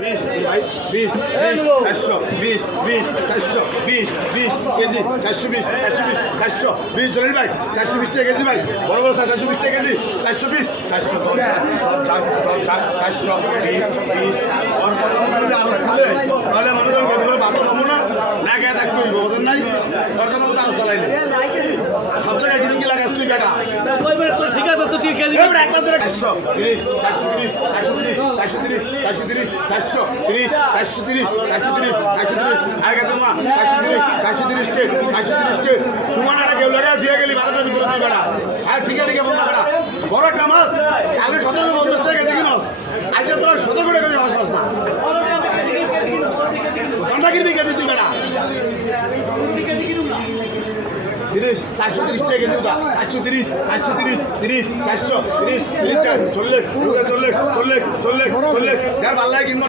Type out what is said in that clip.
20 ভাই 20 400 20 কেজি 420 420 চলেন ভাই 420 টাকা কেজি ভাই বড় বড় 420 টাকা কেজি 420 400 420 তাহলে মানুষের কত করে বাদ পাবো না না গিয়ে থাকতে হইব বোঝেন নাই দরকার মতো আরো চালাইলে সব জায়গায় ডিরিঙ্গি লাগাস তুই বেটা ঠিক আছে তো তুই কেজি একবার ধরে 430 আগে তোমার 430 কে সুমান একটা কেউ লাগা দিয়ে গেলি বাজারের ভিতরে তুই বেটা আর ঠিক আছে বন্ধ বেটা বড় একটা মাছ আগে 1750 টাকা দেখি না আজ তোরা 17 করে মাছ না ঘন্টা কিনবি কেটে তুই বেটা 430 টাকা কেজি 430 430 430 চললে যার ভালো লাগে কিনবো